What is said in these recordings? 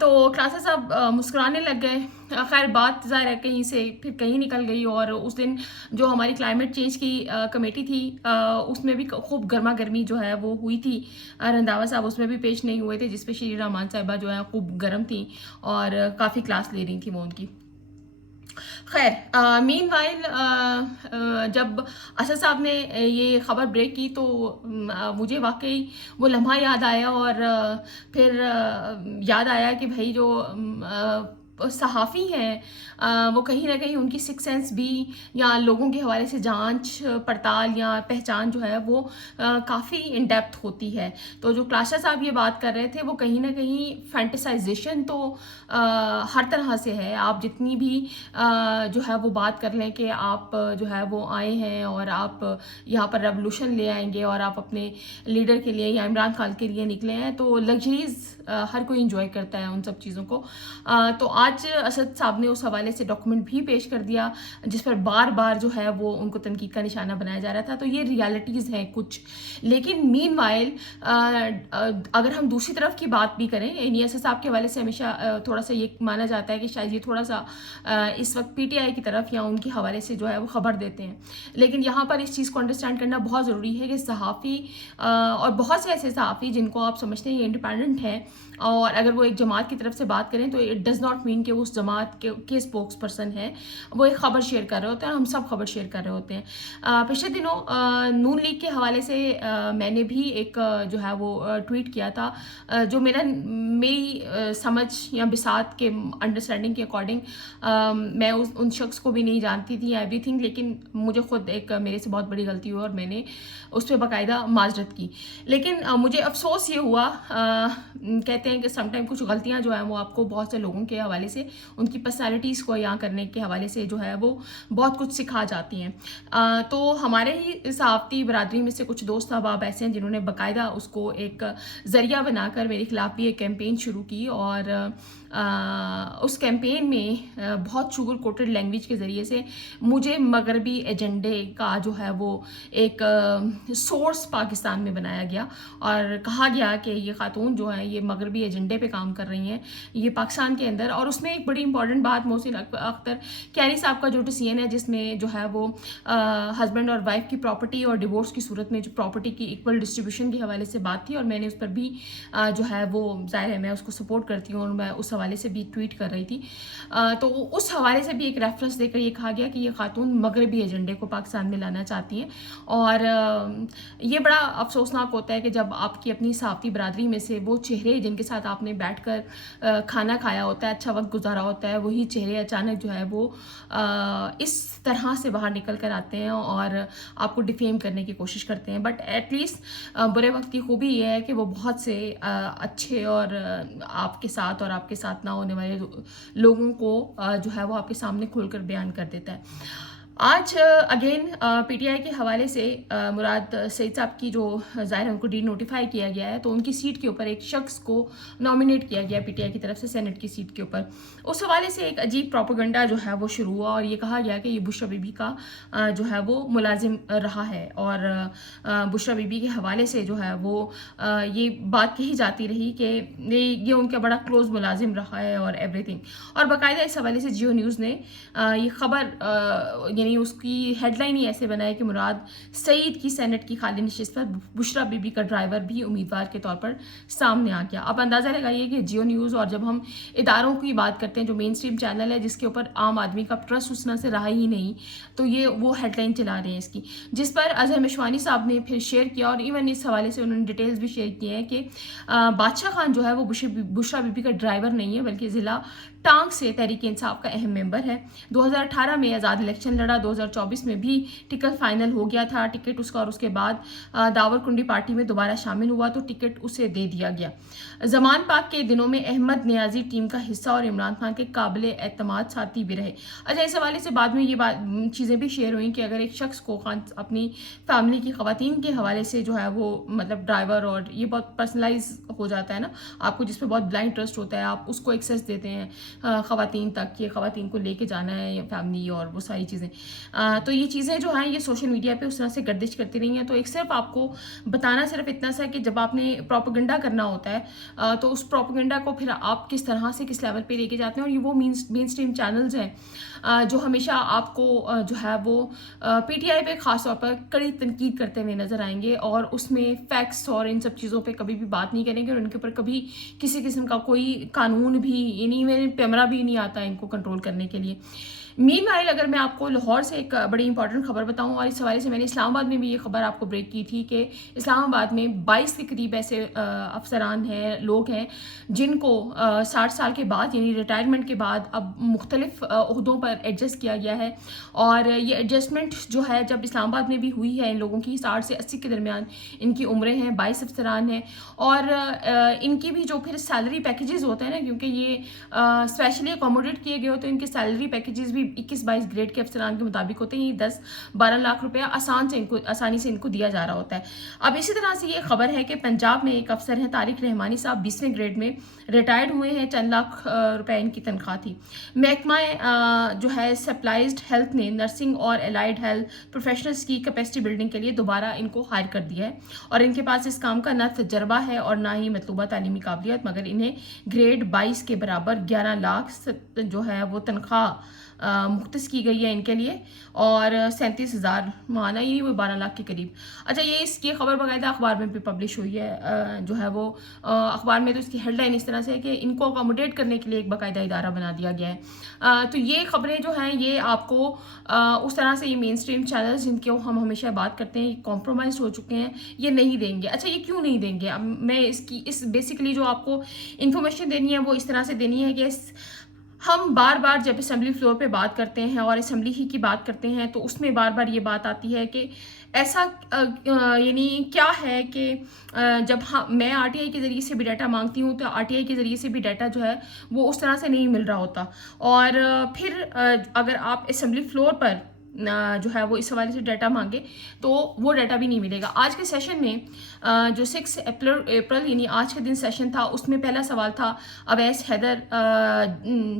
تو کلاسز اب مسکرانے لگ گئے. خیر بات ظاہر ہے کہیں سے پھر کہیں نکل گئی, اور اس دن جو ہماری کلائمیٹ چینج کی کمیٹی تھی اس میں بھی خوب گرما گرمی جو ہے وہ ہوئی تھی. رنداوا صاحب اس میں بھی پیش نہیں ہوئے تھے, جس پہ شری رحمان صاحبہ جو ہے خوب گرم تھیں اور کافی کلاس لے رہی تھیں وہ ان کی. خیر مین وائل جب اسد صاحب نے یہ خبر بریک کی تو مجھے واقعی وہ لمحہ یاد آیا, اور پھر یاد آیا کہ بھائی جو صحافی ہیں وہ کہیں نہ کہیں ان کی سکس سینس بھی یا لوگوں کے حوالے سے جانچ پڑتال یا پہچان جو ہے وہ کافی ان ڈیپتھ ہوتی ہے. تو جو کلاشا صاحب یہ بات کر رہے تھے وہ کہیں نہ کہیں فینٹیسائزیشن تو ہر طرح سے ہے. آپ جتنی بھی جو ہے وہ بات کر لیں کہ آپ جو ہے وہ آئے ہیں اور آپ یہاں پر ریولوشن لے آئیں گے اور آپ اپنے لیڈر کے لیے یا عمران خان کے لیے نکلے ہیں, تو لگژریز ہر کوئی انجوائے کرتا ہے ان سب چیزوں کو. تو آج اسد صاحب نے اس حوالے سے ڈاکومنٹ بھی پیش کر دیا جس پر بار بار جو ہے وہ ان کو تنقید کا نشانہ بنایا جا رہا تھا. تو یہ ریالٹیز ہیں کچھ, لیکن مین وائل اگر ہم دوسری طرف کی بات بھی کریں, اسد صاحب کے حوالے سے ہمیشہ تھوڑا سا یہ مانا جاتا ہے کہ شاید یہ تھوڑا سا اس وقت پی ٹی آئی کی طرف یا ان کے حوالے سے جو ہے وہ خبر دیتے ہیں. لیکن یہاں پر اس چیز کو انڈرسٹینڈ کرنا بہت ضروری ہے کہ صحافی اور بہت سے ایسے صحافی جن کو آپ سمجھتے ہیں یہ انڈیپینڈنٹ ہیں, اور اگر وہ ایک جماعت کی طرف سے بات کریں تو اٹ ڈز ناٹ مین کہ وہ اس جماعت کے اسپوکس پرسن ہے, وہ ایک خبر شیئر کر رہے ہوتے ہیں, ہم سب خبر شیئر کر رہے ہوتے ہیں. پچھلے دنوں نون لیگ کے حوالے سے میں نے بھی ایک جو ہے وہ ٹویٹ کیا تھا, جو میری سمجھ یا بساط کے انڈرسٹینڈنگ کے اکارڈنگ میں ان شخص کو بھی نہیں جانتی تھی ایوری تھنگ, لیکن مجھے خود ایک میرے سے بہت بڑی غلطی ہوئی اور میں نے اس پہ باقاعدہ معذرت کی. لیکن مجھے افسوس یہ ہوا, کہتے ہیں کہ سم ٹائم کچھ غلطیاں جو ہیں وہ آپ کو بہت سے لوگوں کے حوالے سے ان کی پرسنالٹیز کو بیان کرنے کے حوالے سے جو ہے وہ بہت کچھ سکھا جاتی ہیں. تو ہمارے ہی صحافتی برادری میں سے کچھ دوست احباب ایسے ہیں جنہوں نے باقاعدہ اس کو ایک ذریعہ بنا کر میرے خلاف بھی ایک کیمپین شروع کی, اور اس کیمپین میں بہت شوگر کوٹڈ لینگویج کے ذریعے سے مجھے مغربی ایجنڈے کا جو ہے وہ ایک سورس پاکستان میں بنایا گیا, اور کہا گیا کہ یہ خاتون جو ہیں یہ مغربی ایجنڈے پہ کام کر رہی ہیں یہ پاکستان کے اندر. اور اس میں ایک بڑی امپورٹنٹ بات محسن اختر کیانی صاحب کا جو ڈیسیژن ہے جس میں جو ہے وہ ہسبینڈ اور وائف کی پراپرٹی اور ڈیورس کی صورت میں جو پراپرٹی کی ایکول ڈسٹریبیوشن کے حوالے سے بات تھی, اور میں نے اس پر بھی جو ہے وہ ظاہر ہے میں اس کو سپورٹ کرتی ہوں اور میں اس حوالے سے بھی ٹویٹ کر رہی تھی. تو اس حوالے سے بھی ایک ریفرنس دے کر یہ کہا گیا کہ یہ خاتون مغربی ایجنڈے کو پاکستان میں لانا چاہتی ہیں. اور یہ بڑا افسوسناک ہوتا ہے کہ جب آپ کی اپنی صحافتی برادری میں سے وہ چہرے جن کے ساتھ آپ نے بیٹھ کر کھانا کھایا ہوتا ہے, اچھا وقت گزارا ہوتا ہے, وہی چہرے اچانک جو ہے وہ اس طرح سے باہر نکل کر آتے ہیں اور آپ کو ڈیفیم کرنے کی کوشش کرتے ہیں. بٹ ایٹ لیسٹ برے وقت کی خوبی یہ ہے کہ وہ بہت سے اچھے اور آپ کے ساتھ اور آپ کے ساتھ نہ ہونے والے لوگوں کو جو ہے وہ آپ کے سامنے کھول کر بیان کر دیتا ہے. آج اگین پی ٹی آئی کے حوالے سے مراد سعید صاحب کی جو ظاہر ان کو ڈی نوٹیفائی کیا گیا ہے, تو ان کی سیٹ کے اوپر ایک شخص کو نامینیٹ کیا گیا پی ٹی آئی کی طرف سے سینٹ کی سیٹ کے اوپر. اس حوالے سے ایک عجیب پروپیگنڈا جو ہے وہ شروع ہوا, اور یہ کہا گیا کہ یہ بشرا بی بی کا جو ہے وہ ملازم رہا ہے, اور بشرا بی بی کے حوالے سے جو ہے وہ یہ بات کہی جاتی رہی کہ یہ ان کا بڑا کلوز ملازم رہا ہے اور ایوری تھنگ. اور باقاعدہ اس حوالے سے جیو نیوز نے یہ خبر یعنی اس کی ہیڈ لائن ہی ایسے بنا ہے کہ مراد سعید کی سینٹ کی خالی نشست پر بشرا بی بی کا ڈرائیور بھی امیدوار کے طور پر سامنے آ گیا. اب اندازہ لگائیے کہ جیو نیوز, اور جب ہم اداروں کی بات کرتے ہیں جو مین اسٹریم چینل ہے جس کے اوپر عام آدمی کا ٹرسٹ اسنا سے رہا ہی نہیں, تو یہ وہ ہیڈ لائن چلا رہے ہیں اس کی, جس پر اظہر مشوانی صاحب نے پھر شیئر کیا, اور ایون اس حوالے سے انہوں نے ڈیٹیلز بھی شیئر کی ہیں کہ بادشاہ خان جو ہے وہ بشرا بی بی کا ڈرائیور نہیں ہے بلکہ ضلع ٹانگ سے تحریک انصاف کا اہم ممبر ہے. 2018 میں آزاد الیکشن لڑا, 2024 میں بھی ٹکٹ فائنل ہو گیا تھا ٹکٹ اس کا, اور اس کے بعد داور کنڈی پارٹی میں دوبارہ شامل ہوا تو ٹکٹ اسے دے دیا گیا. زمان پاک کے دنوں میں احمد نیازی ٹیم کا حصہ اور عمران خان کے قابل اعتماد ساتھی بھی رہے. اچھا, اس حوالے سے بعد میں یہ چیزیں بھی شیئر ہوئیں کہ اگر ایک شخص کو اپنی فیملی کی خواتین کے حوالے سے جو ہے وہ مطلب ڈرائیور, اور یہ بہت پرسنلائز ہو جاتا ہے نا آپ کو, جس پہ بہت بلائنڈ ٹرسٹ ہوتا ہے, آپ اس کو ایکسیس دیتے ہیں خواتین تک کہ خواتین کو لے کے جانا ہے فیملی اور وہ ساری چیزیں. تو یہ چیزیں جو ہیں یہ سوشل میڈیا پہ اس طرح سے گردش کرتی رہی ہیں. تو ایک صرف آپ کو بتانا صرف اتنا سا کہ جب آپ نے پروپیگنڈا کرنا ہوتا ہے تو اس پروپیگنڈا کو پھر آپ کس طرح سے کس لیول پہ لے کے جاتے ہیں. اور یہ وہ مین اسٹریم چینلز ہیں جو ہمیشہ آپ کو جو ہے وہ پی ٹی آئی پہ خاص طور پر کڑی تنقید کرتے ہوئے نظر آئیں گے, اور اس میں فیکٹس اور ان سب چیزوں پہ کبھی بھی بات نہیں کریں گے, اور ان کے اوپر کبھی کسی قسم کا کوئی قانون بھی یعنی میں پیمرا بھی نہیں آتا ان کو کنٹرول کرنے کے لیے. مین وائل اگر میں آپ کو لاہور سے ایک بڑی امپورٹنٹ خبر بتاؤں, اور اس حوالے سے میں نے اسلام آباد میں بھی یہ خبر آپ کو بریک کی تھی کہ اسلام آباد میں 22 کے قریب ایسے افسران ہیں, لوگ ہیں جن کو 60 سال کے بعد یعنی ریٹائرمنٹ کے بعد اب مختلف عہدوں پر ایڈجسٹ کیا گیا ہے. اور یہ ایڈجسٹمنٹ جو ہے جب اسلام آباد میں بھی ہوئی ہے, ان لوگوں کی 60 سے 80 کے درمیان ان کی عمریں ہیں, 22 افسران ہیں, اور ان کی بھی جو پھر سیلری پیکیجز ہوتے ہیں نا, کیونکہ یہ اسپیشلی اکوموڈیٹ کیے گئے ہوتے ہیں, ان کے سیلری پیکیجز بھی 21-22 گریڈ کے افسران کے مطابق ہوتے ہیں. یہ 10-12 لاکھ روپیہ آسانی سے ان کو دیا جا رہا ہوتا ہے. اب اسی طرح سے یہ خبر ہے کہ پنجاب میں ایک افسر ہیں طارق رحمانی صاحب, 20ویں گریڈ میں ریٹائرڈ ہوئے ہیں, 10 لاکھ روپے ان کی تنخواہ تھی. محکمہ جو ہے سپلائزڈ ہیلتھ نے نرسنگ اور الائڈ ہیلتھ پروفیشنلز کی کیپیسٹی بلڈنگ کے لیے دوبارہ ان کو ہائر کر دیا ہے, اور ان کے پاس اس کام کا نہ تجربہ ہے اور نہ ہی مطلوبہ تعلیمی قابلیت, مگر انہیں گریڈ 22 کے برابر 11 لاکھ جو ہے وہ تنخواہ مختص کی گئی ہے ان کے لیے, اور 37,000 ماہانہ یعنی وہ 12 لاکھ کے قریب. اچھا, یہ خبر باقاعدہ اخبار میں بھی پبلش ہوئی ہے, جو ہے وہ اخبار میں تو اس کی ہیڈ لائن اس طرح سے ہے کہ ان کو اکوموڈیٹ کرنے کے لیے ایک باقاعدہ ادارہ بنا دیا گیا ہے. تو یہ خبریں جو ہیں یہ آپ کو اس طرح سے یہ مین اسٹریم چینلز جن کو ہم ہمیشہ بات کرتے ہیں کمپرومائز ہو چکے ہیں, یہ نہیں دیں گے. اچھا, یہ کیوں نہیں دیں گے؟ اب میں اس بیسیکلی جو آپ کو انفارمیشن دینی ہے وہ اس طرح سے دینی ہے کہ ہم بار بار جب اسمبلی فلور پہ بات کرتے ہیں اور اسمبلی ہی کی بات کرتے ہیں تو اس میں بار بار یہ بات آتی ہے کہ ایسا یعنی کیا ہے کہ جب میں آر ٹی آئی کے ذریعے سے بھی ڈیٹا مانگتی ہوں تو آر ٹی آئی کے ذریعے سے بھی ڈیٹا جو ہے وہ اس طرح سے نہیں مل رہا ہوتا, اور پھر اگر آپ اسمبلی فلور پر جو ہے وہ اس حوالے سے ڈیٹا مانگے تو وہ ڈیٹا بھی نہیں ملے گا. آج کے سیشن میں جو 6 اپریل یعنی آج کا دن سیشن تھا, اس میں پہلا سوال تھا اویس حیدر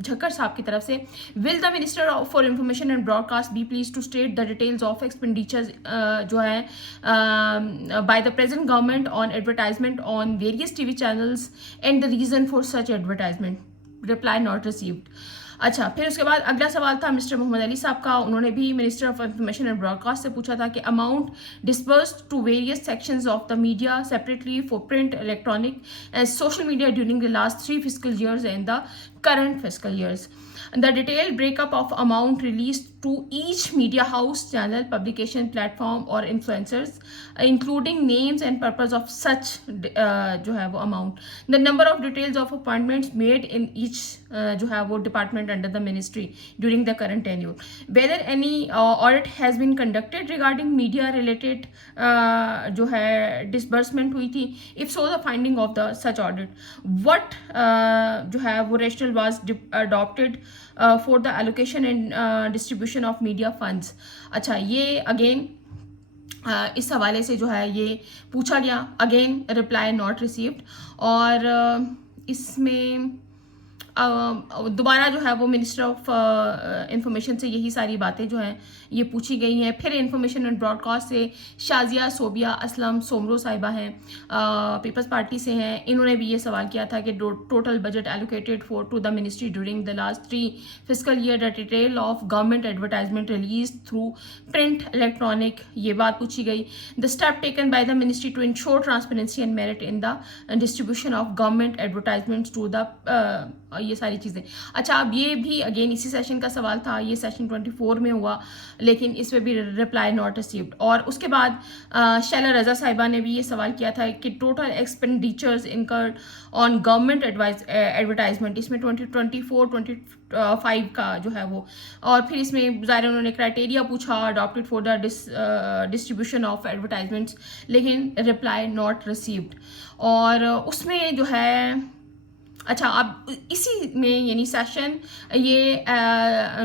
جھکر صاحب کی طرف سے, will the minister for information and broadcast be please to state the details of expenditures جو ہے by the present government on advertisement on various T V channels and the reason for such advertisement, reply not received. اچھا, پھر اس کے بعد اگلا سوال تھا mister محمد علی صاحب کا, انہوں نے بھی minister of information and broadcast سے پوچھا تھا کہ amount disbursed to various sections of the media separately for print, electronic and social media during the last 3 fiscal years and the current fiscal years. The detailed breakup of amount released to each media house, channel, publication, platform or influencers, including names and purpose of such جو ہے وہ amount. The number of details of appointments made in each جو ہے وہ department under the ministry during the current tenure. Whether any audit has been conducted regarding media related جو ہے disbursement ہوئی تھی. If so, the finding of the such audit. What جو ہے وہ rationale was adopted for the allocation and distribution of media funds. اچھا, یہ again اس حوالے سے جو ہے یہ پوچھا گیا, اگین رپلائی ناٹ ریسیوڈ, اور اس میں دوبارہ جو ہے وہ منسٹر آف انفارمیشن سے یہی ساری باتیں جو ہیں یہ پوچھی گئی ہیں. پھر انفارمیشن اینڈ براڈ کاسٹ سے شازیہ صوبیہ اسلم سومرو صاحبہ ہیں, پیپلز پارٹی سے ہیں, انہوں نے بھی یہ سوال کیا تھا کہ total budget allocated for to the ministry during the last 3 fiscal year, the detail of government advertisement release through print, electronic, یہ بات پوچھی گئی. The step taken by the ministry to ensure transparency and merit in the distribution of government advertisement to the, یہ ساری چیزیں. اچھا, اب یہ بھی اگین اسی سیشن کا سوال تھا, یہ سیشن 24 میں ہوا, لیکن اس میں بھی رپلائی ناٹ ریسیوڈ. اور اس کے بعد شیلا رضا صاحبہ نے بھی یہ سوال کیا تھا کہ ٹوٹل ایکسپینڈیچرز انکرڈ آن گورنمنٹ ایڈورٹائزمنٹ, اس میں 2024-25 کا جو ہے وہ, اور پھر اس میں ظاہر انہوں نے کرائٹیریا پوچھا adapted for the distribution of advertisements, لیکن رپلائی ناٹ ریسیوڈ. اور اس میں جو ہے اچھا, اب اسی میں یعنی سیشن یہ